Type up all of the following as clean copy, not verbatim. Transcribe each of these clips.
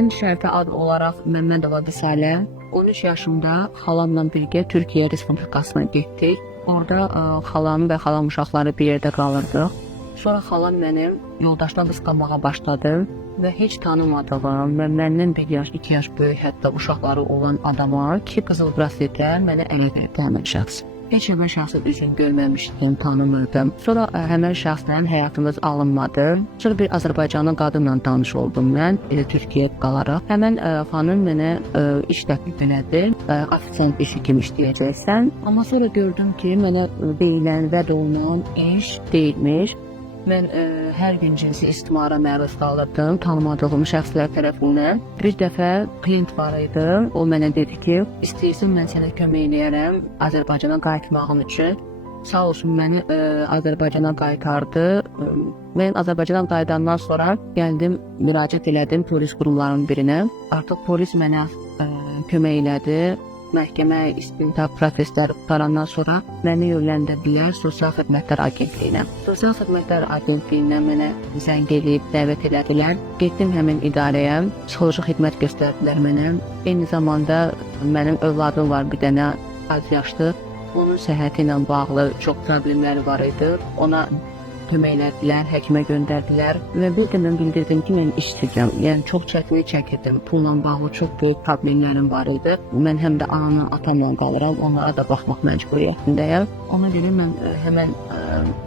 Mən şərti ad olaraq Məmmədova Vüsalə 13 yaşımda xalamla birgə Türkiyə Respublikasına getdik. Orada xalam və xalam uşaqları bir yerdə qalırdıq. Sonra xalam mənim yoldaşla qısqanmağa başladı və heç tanımadığım və məndən 1 yaş, 2 yaş böyük hətta uşaqları olan adama ki, qızıl brasetə mənə ələ verdi həmin şəxs. Heç həmən şəxsin üzünü görməmişdim, tanımırdım. Sonra həmən şəxslə həyatımız alınmadı. Sonra bir Azərbaycanlı qadınla tanış oldum mən, Türkiyədə qalaraq. Həmən xanım mənə iş təklif elədi, ofisiant işi kimi işləyəcəksən. Amma sonra gördüm ki, mənə deyilən, vəd olunan iş deyilmiş. Mən hər gün cinsi istismara məruz qalırdım tanımadığım şəxslər tərəfindən. Bir dəfə klient var idi, o mənə dedi ki, istəyirsən mən sənə kömək eləyərəm Azərbaycana qayıtmağın üçün. Sağ olsun məni Azərbaycana qaytardı. Mən Azərbaycana qayıdandan sonra gəldim, müraciət elədim polis qurumlarının birinə. Artıq polis mənə kömək elədi. Məhkəmə istintaq prosesləri qutarandan sonra məni yönləndirdilər Sosial Xidmətlər Agentliyinə. Sosial Xidmətlər Agentliyinə mənə zəng edib dəvət elədilər. Getdim həmin idarəyə, psixoloji xidmət göstərdilər mənə. Eyni zamanda mənim övladım var bir dənə az yaşlı. Onun səhhəti ilə bağlı çox problemləri var idi. Ona kömək elədilər, həkimə göndərdilər və bir də mən bildirdim ki, mən işçiyəm. Yəni çox çətinlik çəkirdim. Pulla bağlı çox böyük problemlərim var idi. Mən həm də anamla, atamla qalıram, onlara da baxmaq məcburiyyətindəyəm. Ona görə mən həmən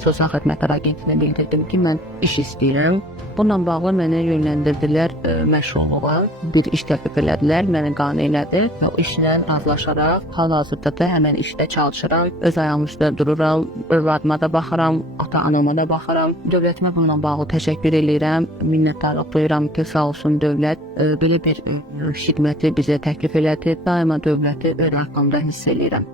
Sosial Xidmətlər Agentliyinə bildirdim ki, mən iş istəyirəm. Bununla bağlı mənə yönləndirdilər məşğulluğa. Bir iş təklif elədilər, məni qane elədi və o işlə razılaşaraq hal-hazırda da həmən işdə çalışıram. Öz ayağımın üstə dururam, övladıma da baxıram, ata-anama da baxıram. Dövlətimə bununla bağlı təşəkkür edirəm, minnətdarlıq duyuram ki, sağ olsun dövlət belə bir xidməti bizə təklif elədi. Daima dövləti öz arxamda hiss edirəm.